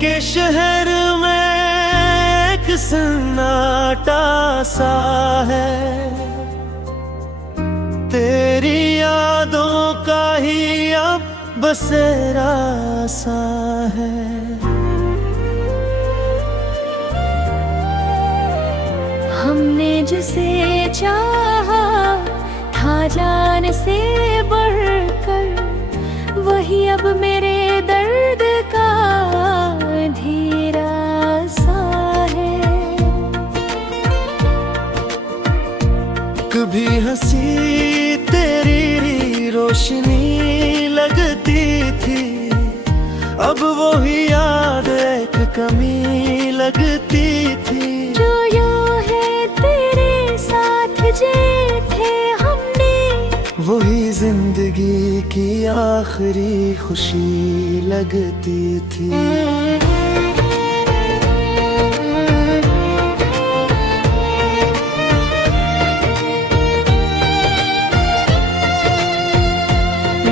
के शहर में एक सन्नाटा सा है, तेरी यादों का ही अब बसेरा सा है। हमने जिसे चाहा था जान से बढ़कर, वही अब मेरे दर्द का अंधेरा सा है। कभी हंसी तेरी रोशनी लगती थी, अब वो ही याद एक कमी लगती थी। जो यूं है तेरे साथ जे थे हमने, वही जिंदगी की आखिरी खुशी लगती थी।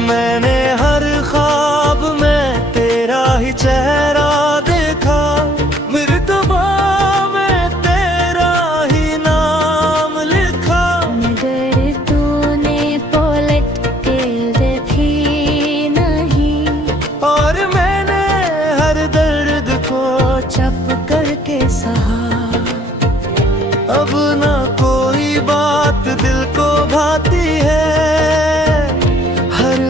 मैंने हर ख्वाब में तेरा ही चेहरा देखा, मर्तबा में तेरा ही नाम लिखा। मगर तूने पलट के देखी नहीं, और मैंने हर दर्द को चुप करके सहा। अब ना कोई बात दिल को भाती है,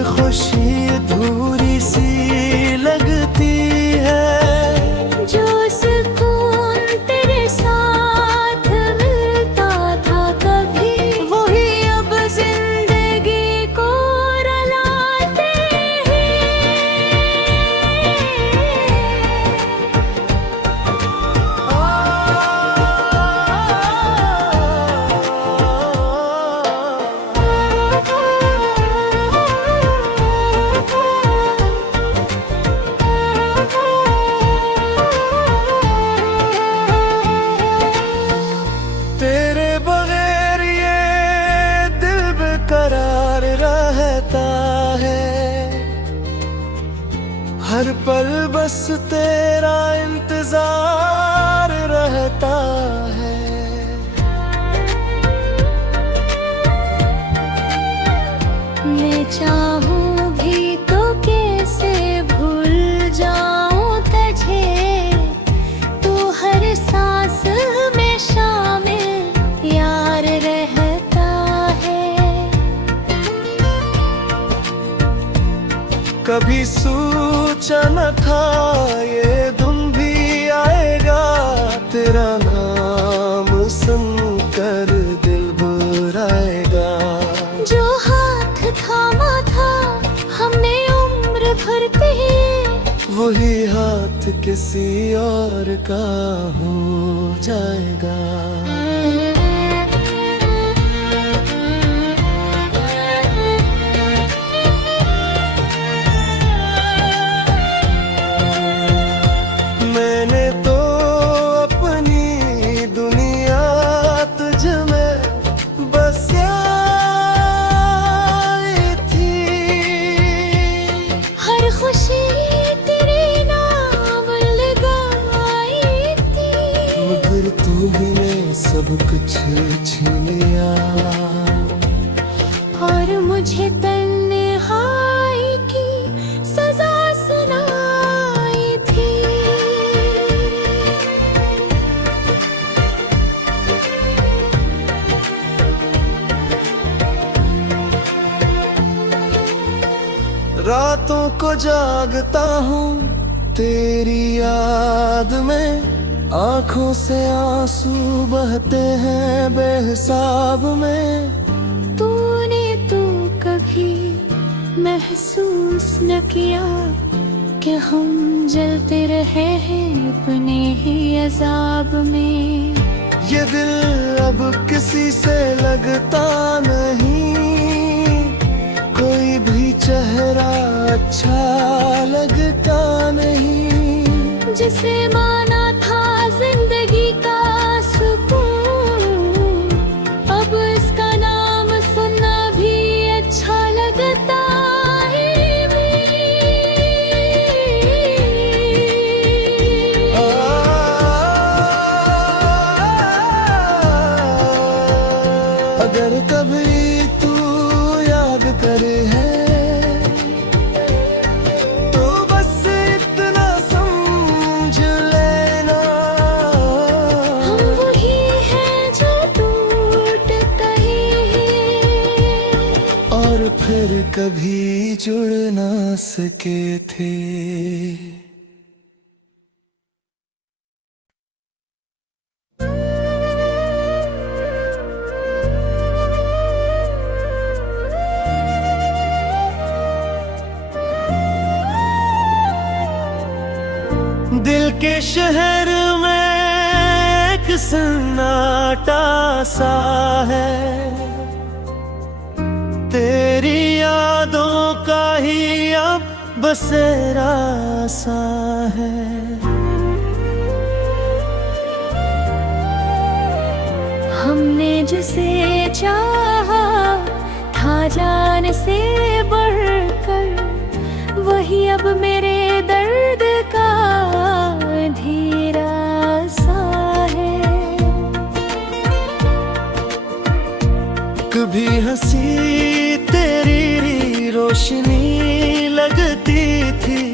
खुशी अधूरी सी लगती है। जो सुकून तेरे साथ मिलता था कभी, वही अब जिंदगी को रुलाते करार रहता है। हर पल बस तेरा इंतजार रहता है। मैं चाहूं भी तो कैसे भूल जाऊं तुझे, तू हर सांस में शामिल यार रहता है। कभी सोचा न था ये दिन भी आएगा, तेरा नाम सुनकर दिल बुराएगा। जो हाथ थामा था हमने उम्र भर पे, वही हाथ किसी और का हो जाएगा। मैंने तो अपनी दुनिया तुझ में बसाई थी। हर खुशी तेरे नाम लगाई थी, मगर तूने सब कुछ छीन लिया, और मुझे तन्हाई की सजा सुनाई थी। रातों को जागता हूँ तेरी याद में, आँखों से आंसू बहते हैं बेहिसाब में। तूने तो कभी महसूस न किया कि हम जलते रहे हैं अपने ही अजाब में। ये दिल अब किसी से लगता नहीं, कोई भी चेहरा अच्छा लगता नहीं। जिसे माना था जिंदगी का सुकून, अब इसका नाम सुनना भी अच्छा लगता है। फिर कभी जुड़ ना सके थे। दिल के शहर में एक सन्नाटा सा है, तेरी यादों का ही अब बसेरा सा है। हमने जिसे चाहा था जान से बढ़कर, वही अब मेरे दर्द का अंधेरा सा है। कभी हंसी तेरी रोशनी लगती थी,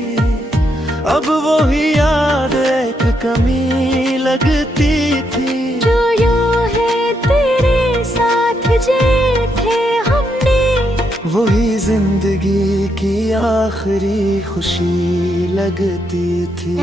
अब वो ही याद एक कमी लगती थी। जो यूं है तेरे साथ जे थे हमने, वही जिंदगी की आखिरी खुशी लगती थी।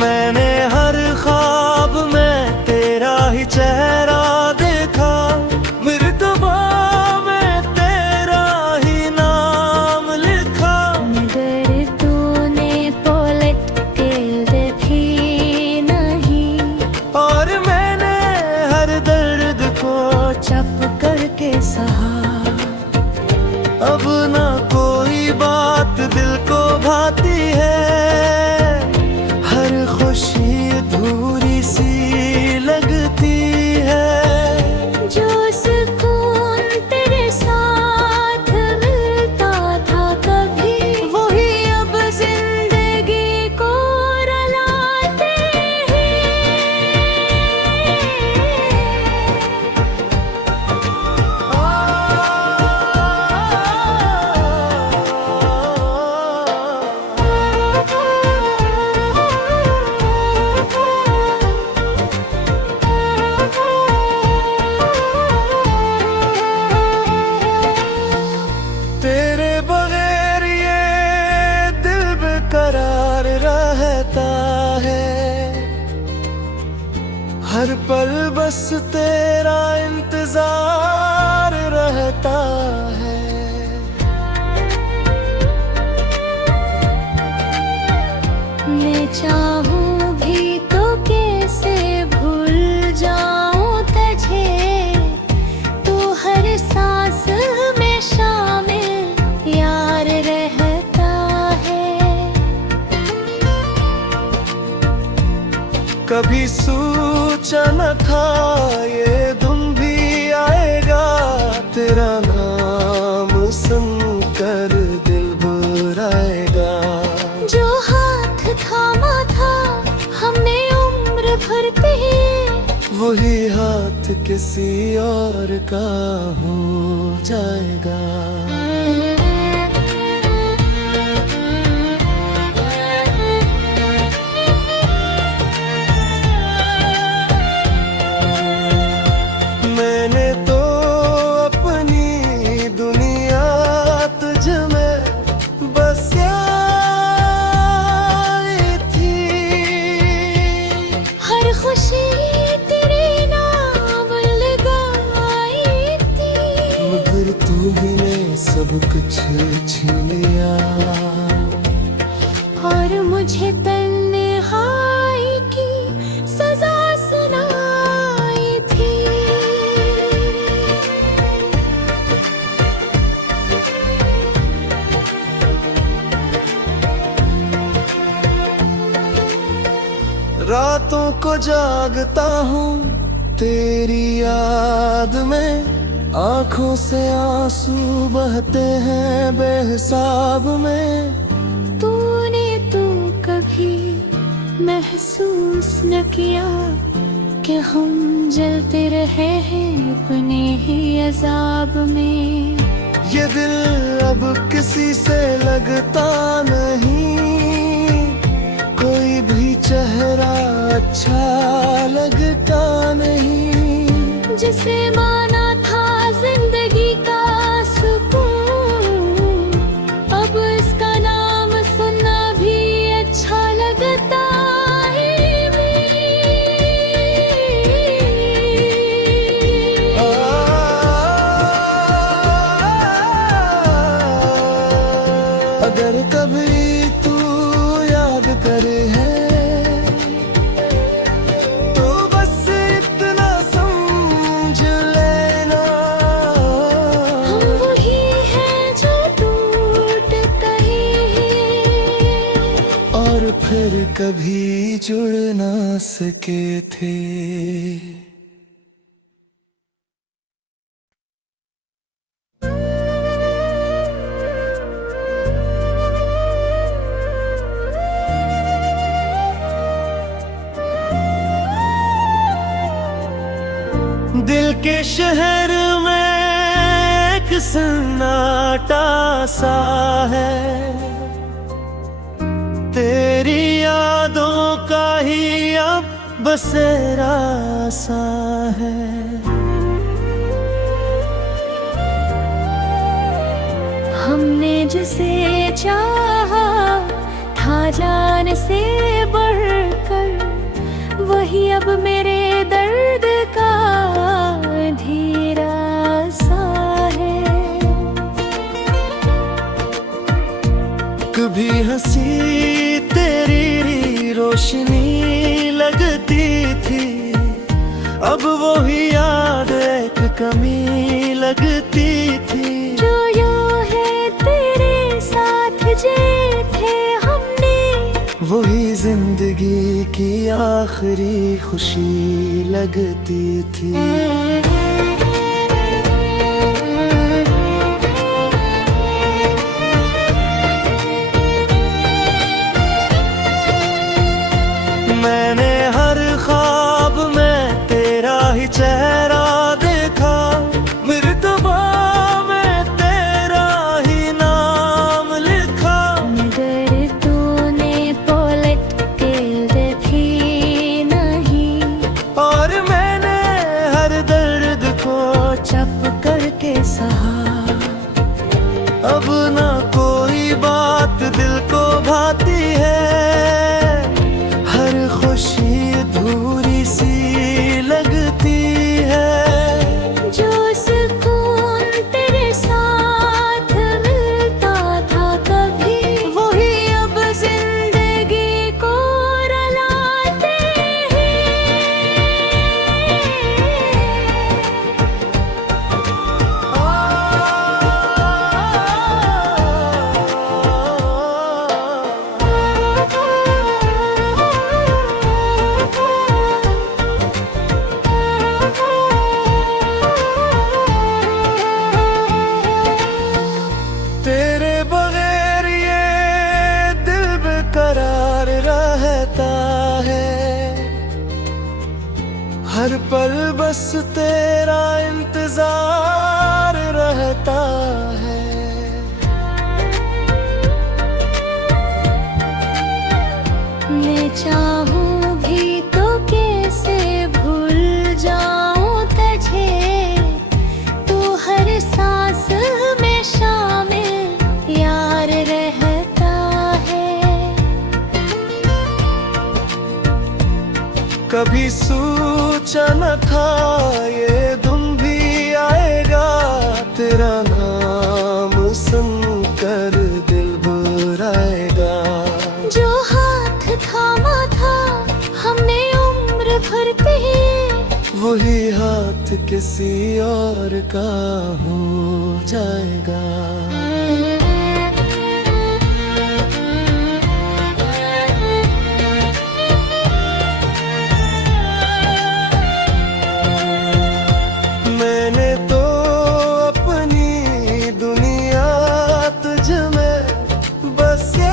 मैंने हर ख्वाब में तेरा ही चेहरा देखा, मर्तबा में तेरा ही नाम लिखा। मगर तूने पलट के देखी नहीं, और मैंने हर दर्द को चुप करके सहा। अब ना कोई बात दिल को भाती है, हर खुशी अधूरी सी लगती है। जो सुकून तेरे साथ मिलता था कभी, वही अब जिंदगी को रुलाते तेरे बगैर ये दिल बेकरार रहता है, हर पल बस तेरा इंतजार रहता है। मैं चाहूं भी तो कैसे भूल जाऊं तुझे, तू हर सांस में शामिल यार रहता है। कभी सोचा न था ये दिन भी आएगा, तेरा नाम सुनकर दिल बुराएगा। जो हाथ थामा था हमने उम्र भर पे, वही हाथ किसी और का हो जाएगा। मैंने तो अपनी दुनिया तुझ में बसाई थी, हर खुशी तेरे नाम लगाई थी। मगर तूने सब कुछ छीन लिया, और मुझे तन्हाई की सजा सुनाई थी। रातों को जागता हूँ तेरी याद में, आंखों से आंसू बहते हैं बेहिसाब में। तूने तो कभी महसूस न किया कि हम जलते रहे हैं अपने ही अजाब में। ये दिल अब किसी से लगता नहीं, चेहरा अच्छा लगता नहीं, जिसे माना था जिंदगी का सुकून, अब इसका नाम सुनना भी अच्छा लगता है। अगर कभी तू याद करे है तो बस इतना समझ लेना, हम वही हैं जो टूटते हैं और फिर कभी जुड़ ना सके थे। दिल के शहर में एक सन्नाटा सा है, तेरी यादों का ही अब बसेरा सा है। हमने जिसे चाहा था जान से बढ़कर, वही अब मेरे दर्द का अंधेरा सा है। कभी हंसी तेरी रोशनी लगती थी, अब वो ही याद एक कमी लगती थी। जो यूं है तेरे साथ जे थे हमने, वही जिंदगी की आखिरी खुशी लगती थी। मैंने हर ख्वाब में तेरा ही चेहरा देखा, मर्तबा में तेरा ही नाम लिखा। मगर तूने पलट के देखी नहीं, और मैंने हर दर्द को चुप करके सहा। अब ना कोई बात दिल को भाती है, हर खुशी अधूरी सी लगती है। जो सुकून तेरे साथ मिलता था कभी, वही अब जिंदगी को रुलाते तेरे बगैर ये दिल बेकरार रहता है, हर पल बस तेरा इंतजार रहता है। मैं चाहूं भी तो कैसे भूल जाऊं तुझे, तू हर सांस में शामिल यार रहता है। कभी सोचा न था ये दिन भी आएगा, तेरा नाम सुनकर दिल बुराएगा। जो हाथ थामा था हमने उम्र भर पे, वही हाथ किसी और का हो जाएगा। मैंने तो अपनी दुनिया तुझ में बसाई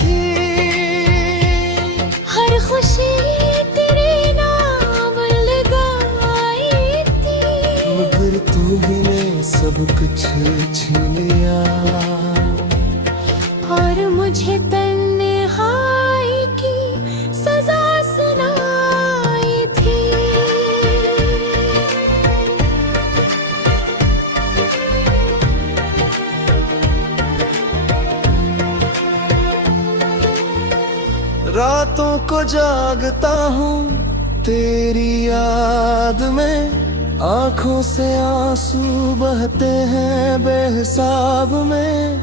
थी, हर खुशी तेरे नाम लगाई थी। मगर तूने सब कुछ छीन लिया, और मुझे तन्हा को जागता हूँ तेरी याद में, आंखों से आंसू बहते हैं बेहिसाब में।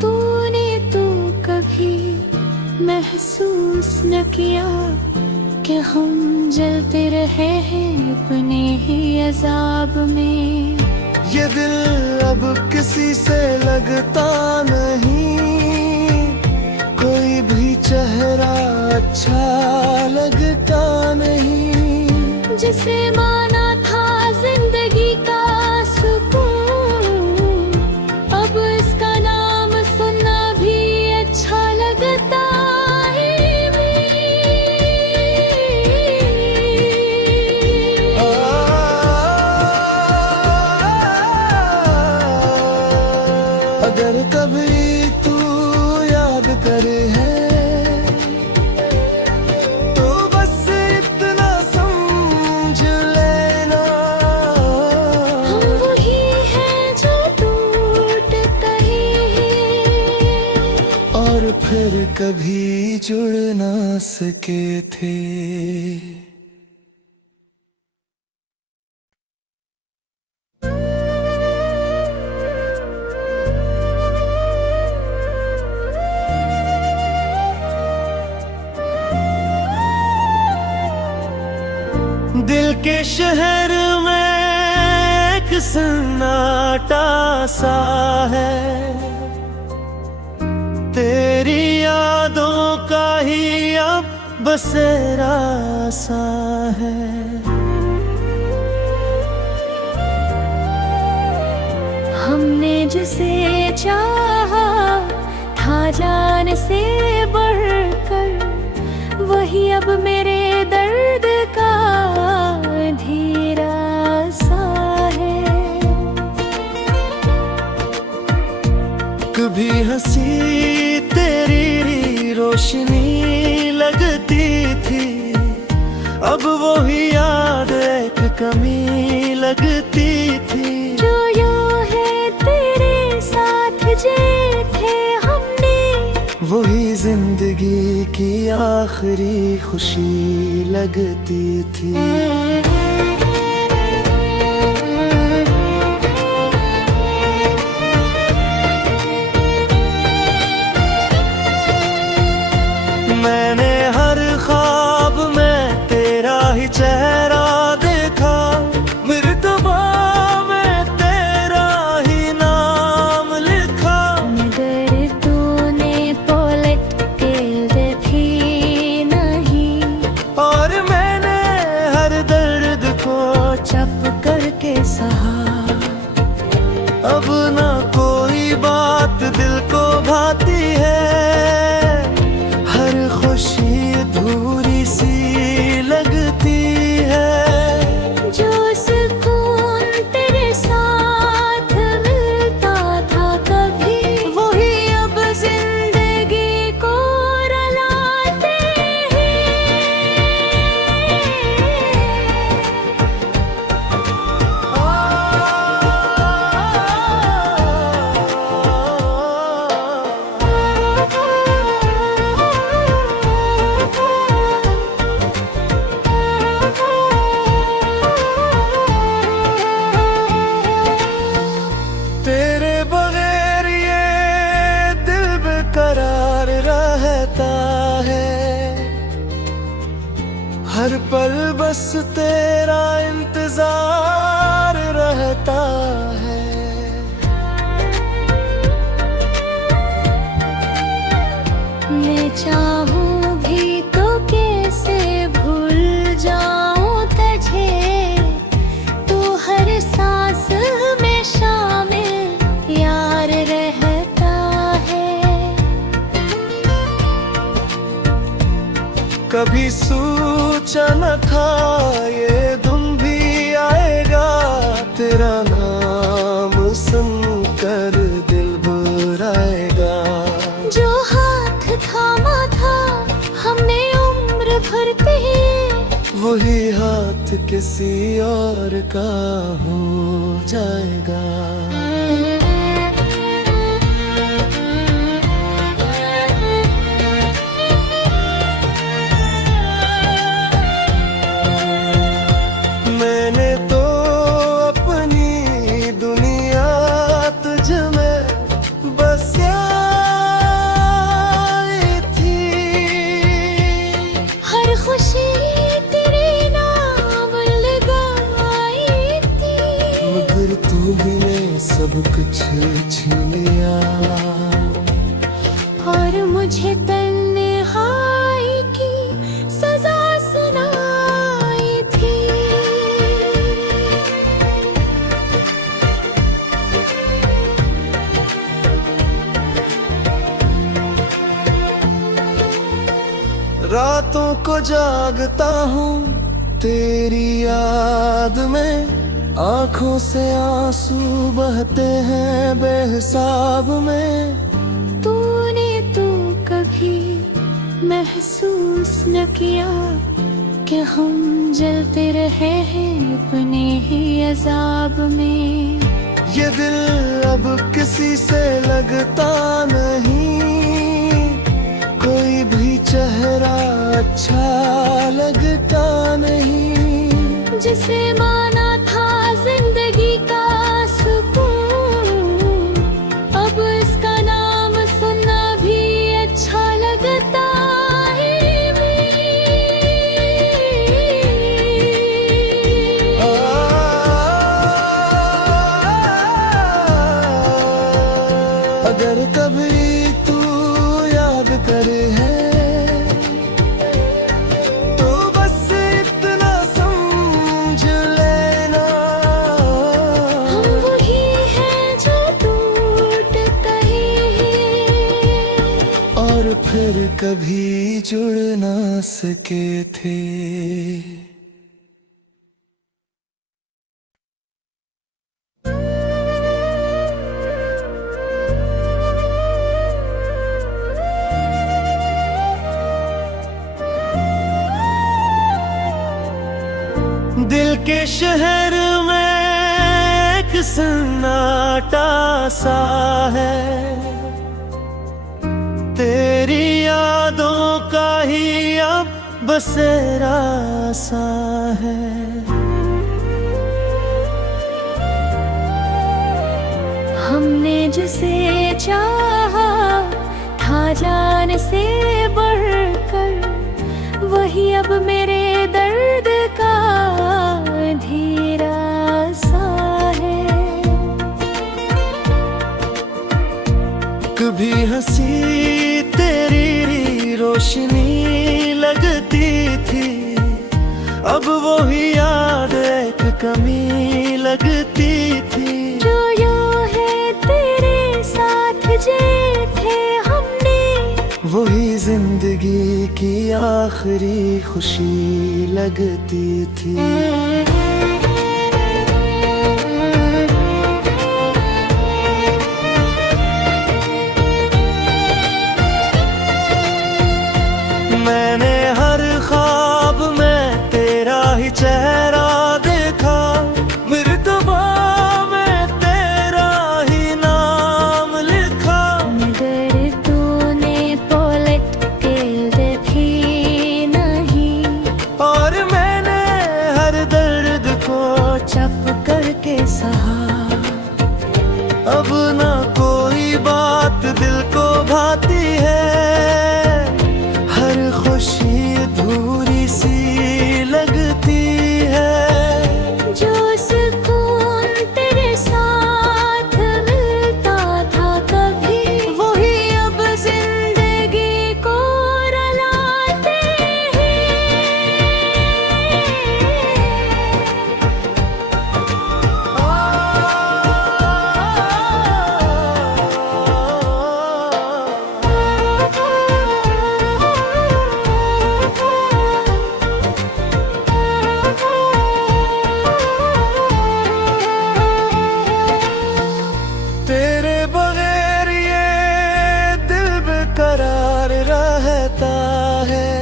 तूने तो कभी महसूस न किया कि हम जलते रहे हैं अपने ही अजाब में। ये दिल अब किसी से लगता नहीं, कोई भी चेहरा अच्छा लगता नहीं। जिसे माना था जिंदगी का सुकून, अब इसका नाम सुनना भी अच्छा लगता है। अगर कभी तू याद करे है तो बस इतना समझ लेना, हम वही हैं जो टूटते हैं और फिर कभी जुड़ ना सके थे। दिल के शहर में एक सन्नाटा सा है, तेरी यादों का ही अब बसेरा सा है। हमने जिसे चाहा था जान से बढ़कर, वही अब मेरे दर्द का अंधेरा सा है। कभी हंसी तेरी रोशनी लगती थी, अब वो ही याद एक कमी लगती थी। जो यूं है तेरे साथ जे थे हमने, वही जिंदगी की आखिरी खुशी लगती थी। मैंने हर ख्वाब में तेरा ही चेहरा देखा, मर्तबा में तेरा ही नाम लिखा। मगर तूने पलट के देखी नहीं, और मैंने हर दर्द को चप करके सहा। अब ना कोई बात दिल को भाती है, हर खुशी अधूरी सी लगती है। जो सुकून तेरे साथ मिलता था कभी, वही अब जिंदगी को रुलाते तेरे बगैर ये दिल बेकरार रहता है, हर पल बस तेरा इंतजार रहता है। मैं चाहूं भी तो कैसे भूल जाऊं तुझे, तू हर सांस में शामिल यार रहता है। कभी सोचा न था ये दिन भी आएगा, तेरा नाम सुनकर दिल बुराएगा। जो हाथ थामा था हमने उम्र भर पे, वही हाथ किसी और का हो जाएगा। सब कुछ छीन लिया और मुझे तन्हाई की सजा सुनाई थी। रातों को जागता हूँ तेरी याद में, आंखों से आंसू बहते हैं बेहिसाब में। तूने तो कभी महसूस न किया कि हम जलते रहे हैं अपने ही अजाब में। ये दिल अब किसी से लगता नहीं, कोई भी चेहरा अच्छा लगता नहीं। जिसे माना था जिंदगी का सुकून, अब इसका नाम सुनना भी अच्छा लगता है। अगर कभी तू याद करे है तो बस इतना समझ लेना, हम वही हैं जो टूट गए हैं और फिर कभी जुड़ ना सके थे। दिल के शहर में एक सन्नाटा सा है, तेरी यादों का ही अब बसेरा सा है। हमने जिसे चाहा था जान से बढ़कर, वही अब मेरे दर्द का अंधेरा सा है। कभी हंसी तेरी रोशनी लगती थी, अब वो ही याद एक कमी लगती थी। जो यूं है तेरे साथ जे थे हमने, वही जिंदगी की आखिरी खुशी लगती थी। मैंने हर ख्वाब में तेरा ही चेहरा देखा, मर्तबा में तेरा ही नाम लिखा। मगर तूने पलट के देखी नहीं, और मैंने हर दर्द को चुप करके सहा। अब ना कोई बात दिल को भाती है, हर खुशी अधूरी सी लगती है। जो सुकून तेरे साथ मिलता था कभी, वही अब जिंदगी को रुलाते तेरे बगैर ये दिल बेकरार रहता है,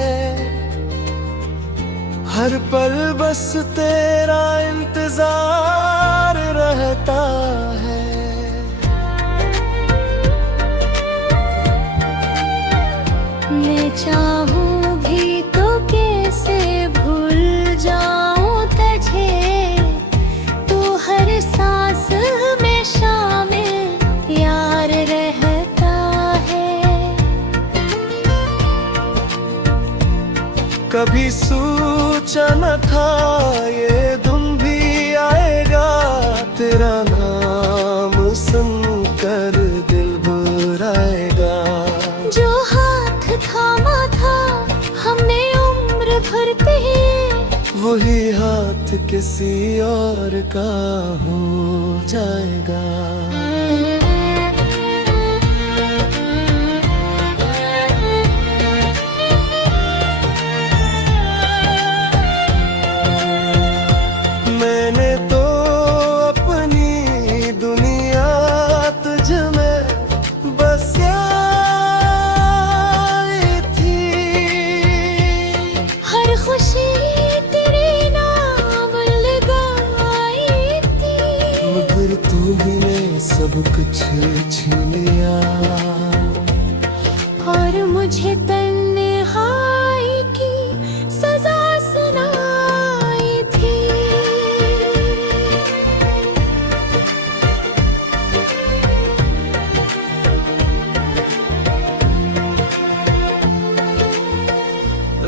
हर पल बस तेरा इंतजार रहता है। मैं चाहूं भी तो कैसे भूल जाऊं तुझे, तू हर सांस में शामिल यार रहता है। कभी सोचा न था ये दिन भी आएगा, तेरा नाम किसी और का हो जाएगा। मैंने तो अपनी दुनिया तुझ में बसाई थी, हर खुशी तेरे नाम लगाई थी, मगर तूने सब कुछ छीन लिया और मुझे तन्हाई की सजा सुनाई थी।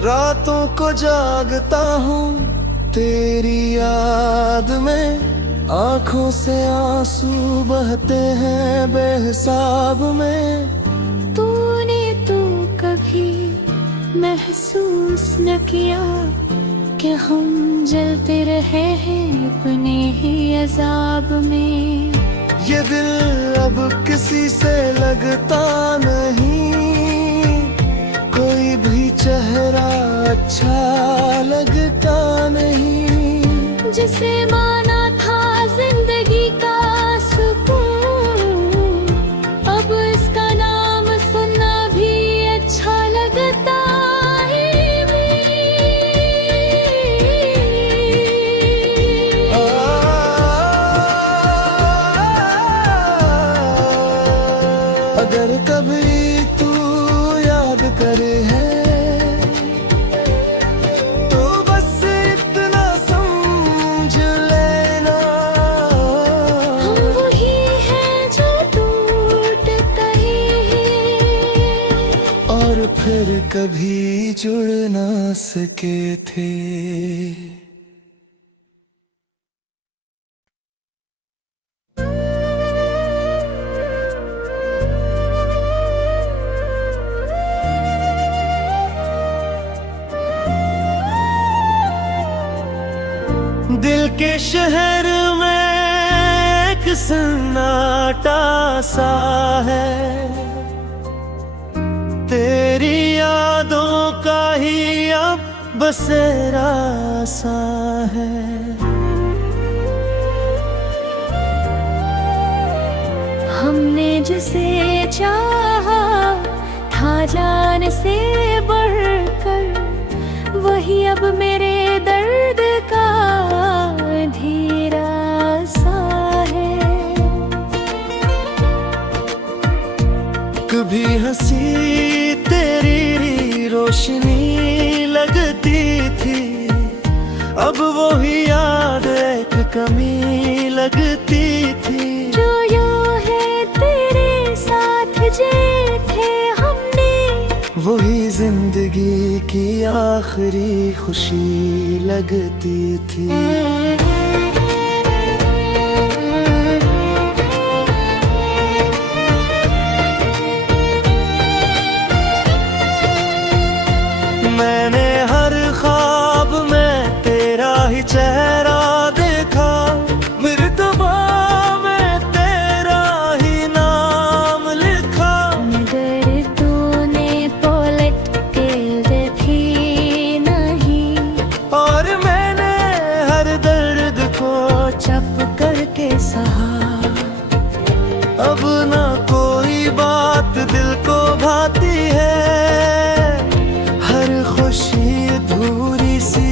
रातों को जागता हूँ तेरी याद में, आंखों से आंसू बहते हैं बेहिसाब में। तूने तो कभी महसूस न किया कि हम जलते रहे हैं अपने ही अजाब में। ये दिल अब किसी से लगता नहीं, कोई भी चेहरा अच्छा लगता नहीं। जिसे माना था जिंदगी का सुकून, अब इसका नाम सुनना भी अच्छा लगता है। अगर कभी तू याद करे है तो बस इतना समझ लेना, हम वही हैं जो टूट गए हैं और फिर कभी जुड़ ना सके थे। दिल के शहर में एक सन्नाटा सा है, तेरी यादों का ही अब बसेरा सा है। हमने जिसे चाहा था जान से बढ़कर, वही अब मेरे दर्द का अंधेरा सा है। कभी हंसी तेरी रोशनी लगती थी, अब वो ही याद एक कमी लगती थी। जो यूं है तेरे साथ जे थे हमने, वही जिंदगी की आखिरी खुशी लगती थी। मैंने हर ख्वाब में तेरा ही चेहरा देखा, मर्तबा में तेरा ही नाम लिखा। मगर तूने पलट के देखी नहीं, और मैंने हर दर्द को चुप करके सहा। अब ना कोई बात दिल को भाती है, हर खुशी अधूरी सी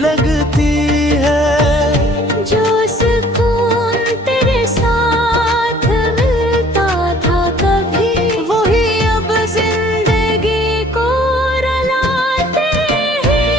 लगती है। जो सुकून तेरे साथ मिलता था कभी, वही अब जिंदगी को रुलाते हैं।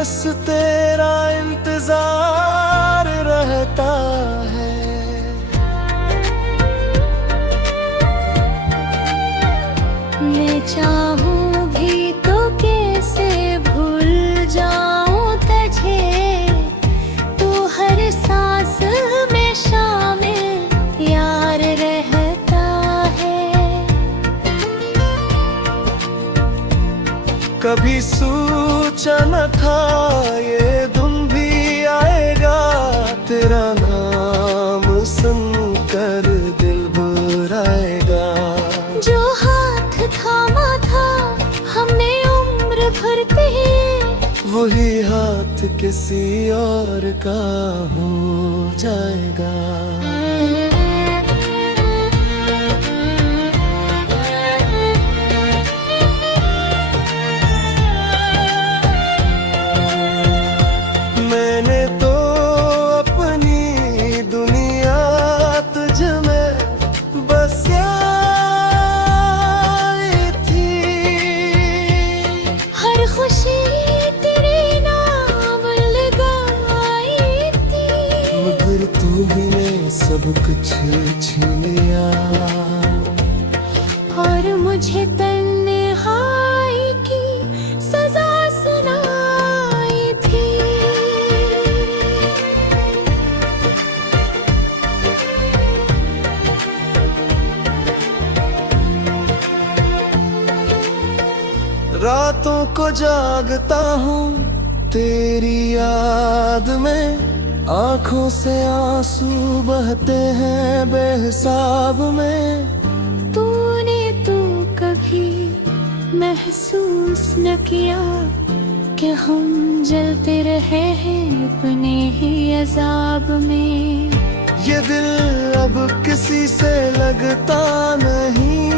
बस तेरा इंतजार रहता है। मैं चाहूं भी तो कैसे भूल जाऊं तुझे, तू हर सांस में शामिल यार रहता है। कभी सोचा न था ये दिन भी आएगा, तेरा नाम सुनकर दिल भराएगा। जो हाथ थामा था हमने उम्र भर कही, वही हाथ किसी और का हो जाएगा। मैंने तो अपनी दुनिया तुझ में बसाई थी, हर खुशी तेरे नाम लगाई थी। मगर तूने सब कुछ छीन लिया, और मुझे तन्हाई की सजा सुनाई थी। रातों को जागता हूँ तेरी याद में, आंखों से आंसू बहते हैं बेहिसाब में। तूने तो कभी महसूस न किया कि हम जलते रहे हैं अपने ही अजाब में। ये दिल अब किसी से लगता नहीं,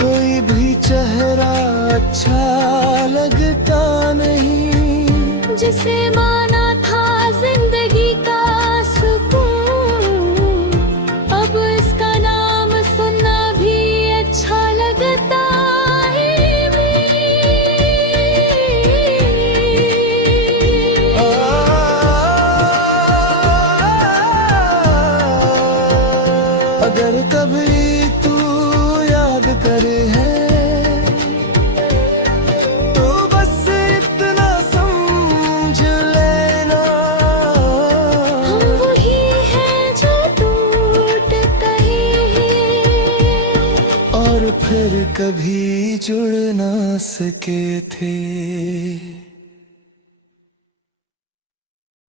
कोई भी चेहरा अच्छा लगता नहीं। जिसे माना था जिंदगी का सुकून, अब इसका नाम सुनना भी अच्छा लगता है। अगर कभी तू याद करे है तो बस इतना समझ लेना, हम वही हैं जो टूटते हैं और फिर कभी जुड़ ना सके थे।